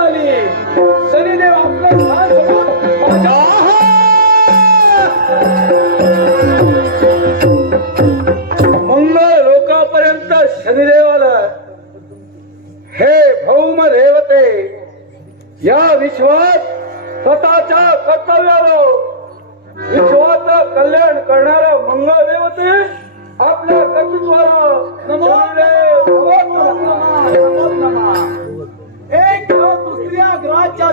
झाली शनिदेव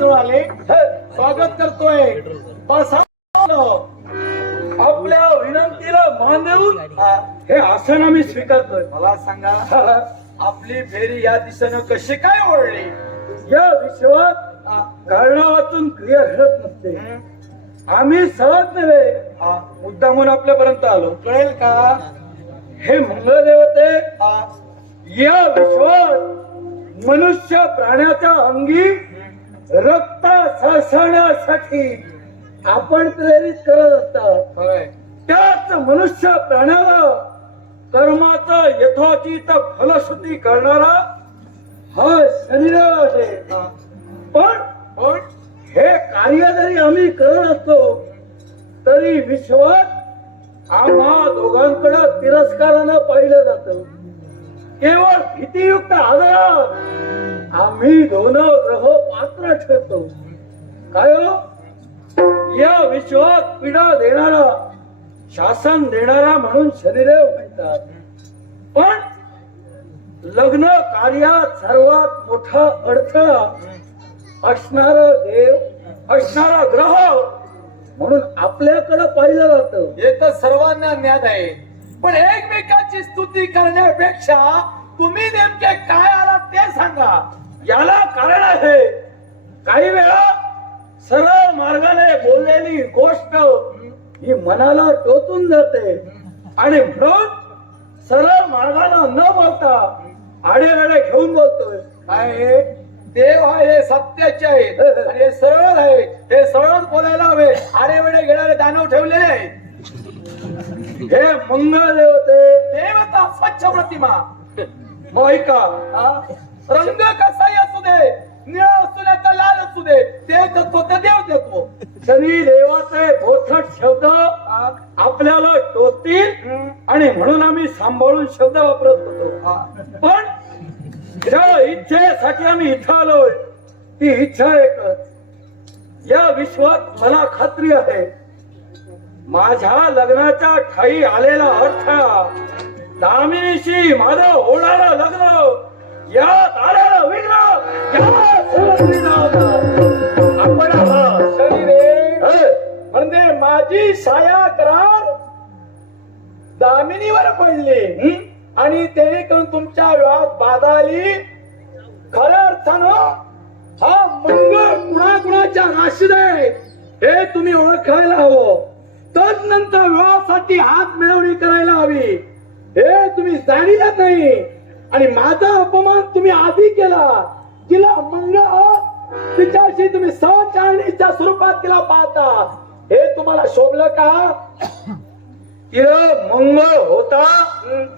जुळाले हे, स्वागत करतोय. आपल्या विनंतीला मान देऊन हे आसन आम्ही स्वीकारतोय. मला सांगा आपली फेरी या दिशेनं कशी काय ओढली? या विश्वात कारणावातून क्रिया घडत नसते. आम्ही सहज नव्हे. हा, मुद्दामून आपल्यापर्यंत आलो. कळेल का? हे मंगळ देवते या विश्वात मनुष्य प्राण्याच्या अंगी रक्त सळसळण्यासाठी आपण प्रेरित करत असतात. त्याच मनुष्य प्राण्याला कर्माचं यथोचित फलश्रुती करणारा हा शनिदेव आहे. पण पण हे कार्य जरी आम्ही करत असतो तरी विश्वात आम्हा दोघांकडे तिरस्कारानं पाहिलं जात केवळ भीतीयुक्त आदरात आम्ही दोन ग्रह पात्र ठरतो. काय हो? या विश्वात पीडा देणारा शासन देणारा म्हणून शनिदेव म्हणतात. पण लग्न कार्यात सर्वात मोठा अडथळा असणारा देव असणारा ग्रह म्हणून आपल्याकडे पाहिलं जात. हे तर सर्वांना ज्ञात आहे. पण एकमेकाची स्तुती करण्यापेक्षा तुम्ही नेमके काय आलात ते सांगा. याला कारण आहे. काही वेळा सरळ मार्गाने बोललेली गोष्ट ही मनाला टोचून जाते. आणि म्हणून सरळ मार्गाने न बोलता आडेगाडे घेऊन बोलतोय. काय? देव आहे हे सत्याचे आहेत हे सरळ आहे. हे सरळ बोलायला हवे. आडे वेळे घेणारे दानव ठेवलेले आहे. हे मंगळ देवते देवता स्वच्छ प्रतिमा. ऐका. हा? रंग कसाही असू दे निळ असू दे तर लाल असू दे देव देतो ते देव देतो. शनी देवाचे बोथट शब्द आपल्याला टोचतील आणि म्हणून आम्ही सांभाळून शब्द वापरत होतो. पण ज्या इच्छेसाठी आम्ही इथं आलोय ती इच्छा एकच. या विश्वात मला खात्री आहे माझ्या लग्नाच्या ठाई आलेला अडथळा दामिनीशी माझं होणारं लग्न आपण हे, म्हणजे माझी छाया करार दामिनीवर पडली? आणि जेणेकरून तुमच्या विवाहात बाधा आली खऱ्या अर्थानं हा मंगळ गुणागुणाच्या राशीद आहे हे तुम्ही ओळखायला हवं. तदनंतर विवाहासाठी हात मिळवणी करायला हवी. हे तुम्ही जाणीलच नाही. आणि माझा अपमान तुम्ही आधी केला. तिला मंगळ तिच्याशी तुम्ही सहचारणीच्या स्वरूपात तिला पाहता. हे तुम्हाला शोभलं का? तिला मंगळ होता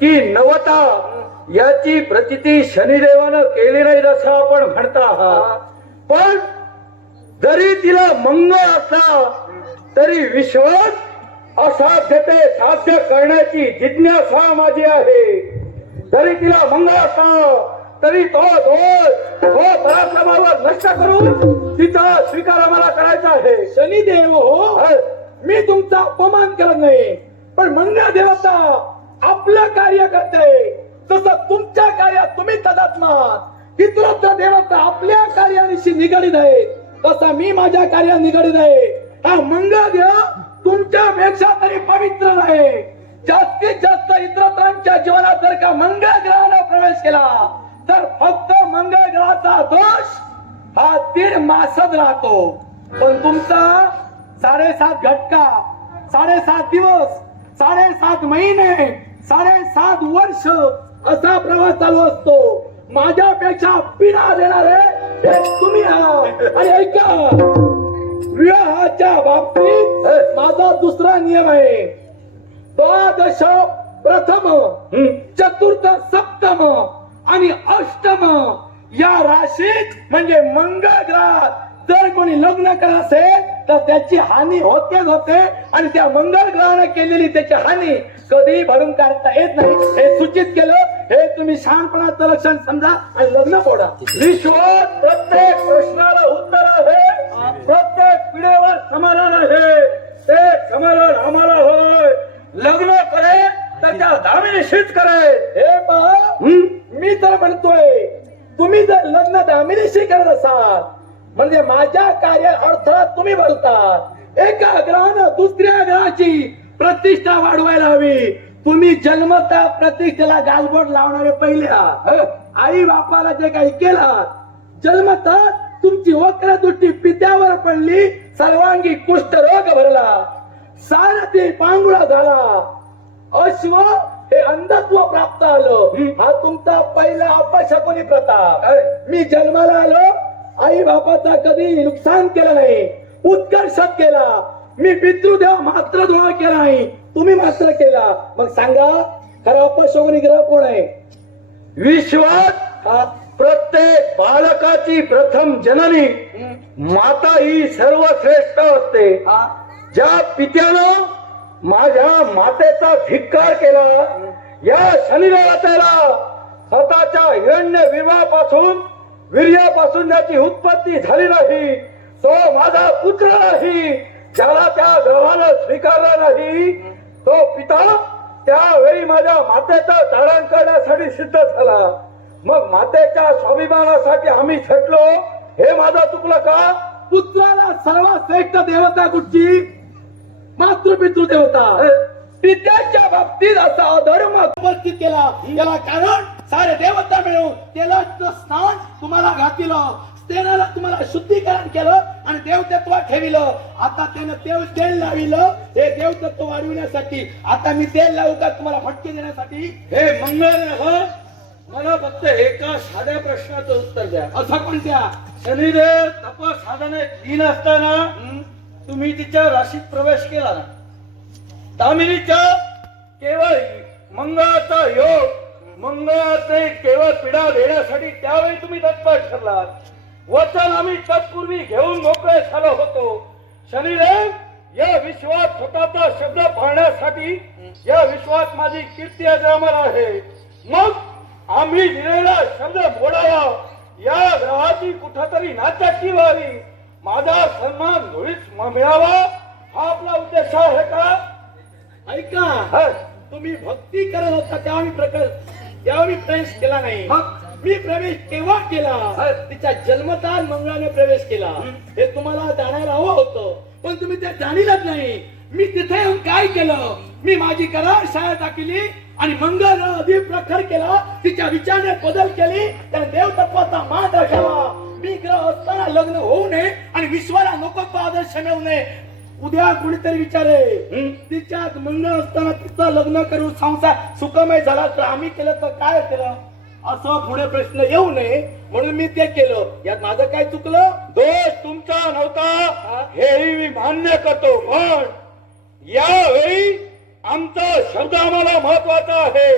की नवता याची प्रचिती शनिदेवानं केली नाही जसं आपण म्हणता. आहात पण जरी तिला मंगळ असला तरी विश्वास असाध्य ते साध्य करण्याची जिज्ञासा माझी आहे. जरी तिला मंगळ असला तरी तो दोष तो पराक्रमावर नष्ट करून तिचा स्वीकार मला करायचा आहे. शनिदेव हो हं. मी तुमचा अपमान करत नाही पण मंगळ देवता आपलं कार्य करते. तसं तुमच्या कार्यात तुम्ही तदात्मा इतरत्र देवता आपल्या कार्यानिशी निगडीत आहे तसा मी माझ्या कार्यात निगडीत आहे. हा मंगळ देव तुमच्यापेक्षा तरी पवित्र आहे. जास्तीत इतरांच्या जीवनात जर का मंगळ ग्रहानं प्रवेश केला तर फक्त मंगळ ग्रहाचा दोष हा दीड मासच राहतो. पण तुमचा साडेसात घटका साडेसात दिवस साडेसात महिने साडेसात वर्ष असा प्रवास चालू असतो. माझ्यापेक्षा पिढा देणारे तुम्ही आहात. आणि ऐका विवाहाच्या बाबतीत माझा दुसरा नियम आहे. द्वादश प्रथम. चतुर्थ सप्तम आणि अष्टम. या राशीत म्हणजे मंगळ ग्रहात जर कोणी लग्न करत असेल तर त्याची हानी होतेच होते आणि त्या मंगळ ग्रहाने केलेली त्याची हानी कधी भरून काढता येत नाही. हे सूचित केलं हे तुम्ही शहाणपणाचं लक्षण समजा आणि लग्न फोडा विश्वात प्रत्येक प्रश्नाला उत्तर आहे. प्रत्येक पिढीवर समाधान आहे. ते समाधान आम्हाला होय. लग्न करे तर त्या दामिनीशीच करे हे पहा? मी तर म्हणतोय तुम्ही जर लग्न दामिनीशी करत असाल म्हणजे माझ्या कार्यात अडथळा तुम्ही बोलता एका ग्रहानं दुसऱ्या ग्रहाची प्रतिष्ठा वाढवायला हवी. तुम्ही जन्मता प्रतिष्ठेला गालबोट लावणारे पहिले आहात. आई बापाला जे काही केलं जन्मता तुमची वक्र दृष्टी पित्यावर पडली सर्वांगी कुष्ठरोग भरला सारथी पांगुळा झाला. अश्व हे अंधत्व प्राप्त आलं. हा तुमचा पहिला अपशकुनी प्रताप? मी जन्माला आलो आई बापाचा कधी नुकसान केलं नाही उत्कर्षात केला. मी पितृदेव मात्र द्रोह केला नाही तुम्ही मात्र केला. मग सांगा खरा अपशकुनी ग्रह कोण आहे? विश्वात हा. प्रत्येक बालकाची प्रथम जननी माता ही सर्वश्रेष्ठ असते. ज्या पित्यानं माझ्या मातेचा धिक्कार केला. या शनिदेवतेला स्वतःच्या हिरण्य विवाहापासून वीर्यापासून ज्याची उत्पत्ती झाली नाही. तो माझा पुत्र नाही. ज्याला त्या ग्रहानं स्वीकारला नाही तो पिता त्यावेळी माझ्या मातेचं तारण करण्यासाठी सिद्ध झाला. मग मातेच्या स्वाभिमानासाठी आम्ही झटलो. हे माझं चुकलं का? पुत्राला सर्वात श्रेष्ठ देवता कुठची? मातृपितृ देवता. पित्याच्या बाबतीत असा अधर्म उपस्थित केला. याला कारण सारे देवता मिळून तेलाचं स्नान तुम्हाला घातील. तुम्हाला शुद्धीकरण केलं आणि देवतत्व ठेविलं. आता त्यानं तेल तेल लाविलं. हे देवतत्व वाढविण्यासाठी आता मी तेल लावू का तुम्हाला फटके देण्यासाठी? हे मंगळ ग्रह मला फक्त एका साध्या प्रश्नाचं उत्तर द्या. असं कोणत्या शनिदेव तप साधने तीन असताना तुम्ही तिच्या राशीत प्रवेश केला ना दामिनीच्या केवळ मंगळाचा योग मंगळाचे केवळ पिढा देण्यासाठी त्यावेळी तुम्ही तत्पर ठरलात. वचन आम्ही तत्पूर्वी घेऊन मोकळे झालो होतो. शनिदेव या विश्वात स्वतःचा शब्द पाहण्यासाठी या विश्वात माझी कीर्ती अजरामर आहे. मग आम्ही दिलेला शब्द मोडावा. या ग्रहाची कुठंतरी नाचक्की व्हावी माझा सन्मान धुळीस म- मिळावा हा आपला उद्देश आहे का? ऐका. तुम्ही भक्ती करत होता तेव्हा मी प्रकल्प तेव्हा मी प्रवेश केला नाही? मी प्रवेश केव्हा केला. तिच्या जन्मताल मंगळाने प्रवेश केला. हे तुम्हाला जाणायला हवं होतं पण तुम्ही ते जाणीलच नाही. मी तिथे येऊन काय केलं? मी माझी करार शाळा टाकली आणि मंगळ अधिक प्रखर केला तिच्या विचाराने बदल केली त्याने देवतत्वाचा मान राखावा मी ग्रह असताना लग्न होऊ नये आणि विश्वाला नको तो आदर्श मिळू नये उद्या कोणीतरी विचारे. तिच्यात मंगळ असताना तिचं लग्न करून संसार सुखमय झाला तर आम्ही केलं तर काय केलं? असं पुढे प्रश्न येऊ नये. म्हणून मी ते केलं. यात माझं काय चुकलं? दोष तुमचा नव्हता. हेही मी मान्य करतो. पण यावेळी आमचा शब्द आम्हाला महत्त्वाचा आहे.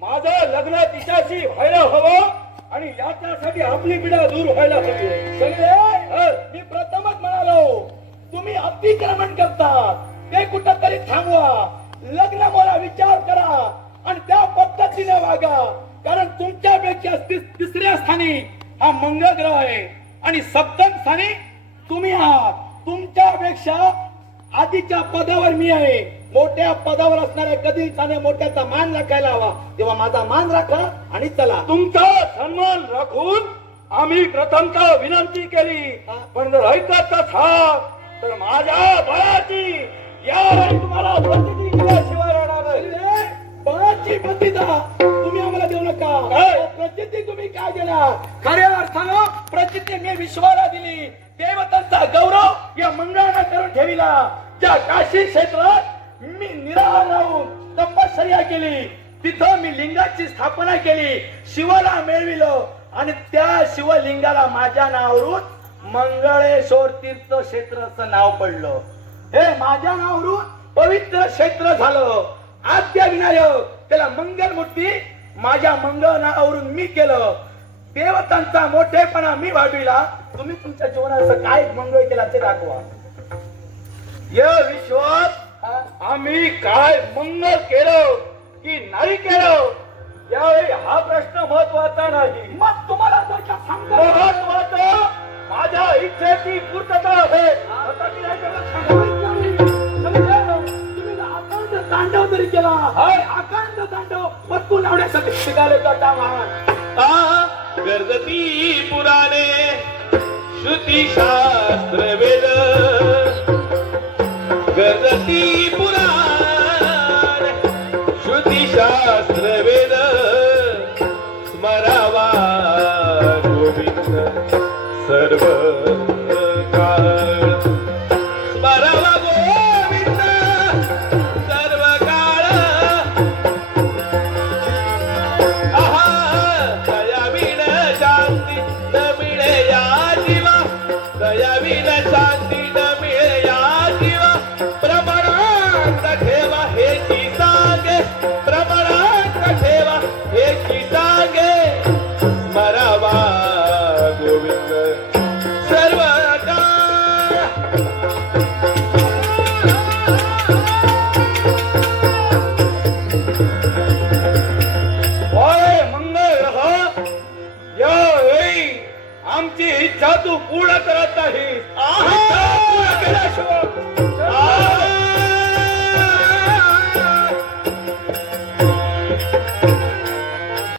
माझं लग्न तिच्याशी व्हायला हवं आणि याच्यासाठी आपली पिढा दूर व्हायला हवी. लग्न मला विचार करा. आणि त्या पद्धतीने वागा. कारण तुमच्यापेक्षा तिसऱ्या स्थानी हा मंगळ ग्रह आहे. आणि सप्तम स्थानी तुम्ही आहात. तुमच्यापेक्षा आधीच्या पदावर मी आहे. मोठ्या पदावर असणाऱ्या कधी त्याने मोठ्याचा मान राखायला हवा तेव्हा माझा मान राखा आणि चला. तुमचा सन्मान राखून आम्ही प्रथमतः विनंती केली पण जर ऐकत नसाल तर माझ्या बळाची यावेळी तुम्हाला दिल्याशिवाय राहणार बळाची प्रतिदा तुम्ही आम्हाला देऊ नका? प्रचिती तुम्ही काय दिला खऱ्या अर्थानं प्रचिती मी विश्वाला दिली. देवतांचा गौरव या मंगळानं करून ठेविला. ज्या काशी क्षेत्रात मी निराहार राहून तपश्चर्या केली तिथं मी लिंगाची स्थापना केली शिवाला मिळविलं आणि त्या शिवलिंगाला माझ्या नावावरून मंगळेश्वर तीर्थ क्षेत्र असं नाव पडलं. हे माझ्या नावावरून पवित्र क्षेत्र झालं. आद्य विनायक त्याला मंगल मूर्ती माझ्या मंगळ नावावरून मी केलं. देवतांचा मोठेपणा मी वाढविला. तुम्ही तुमच्या जीवनाचं काय मंगळ केला ते दाखवा. या विश्वात? आम्ही काय मंगल केलं की नाही केलं? यावेळी हा प्रश्न महत्त्वाचा नाही. मग तुम्हाला सांगता. पत्कून जाता महान गर्जती पुराणे श्रुती शास्त्र वेद. गर्जती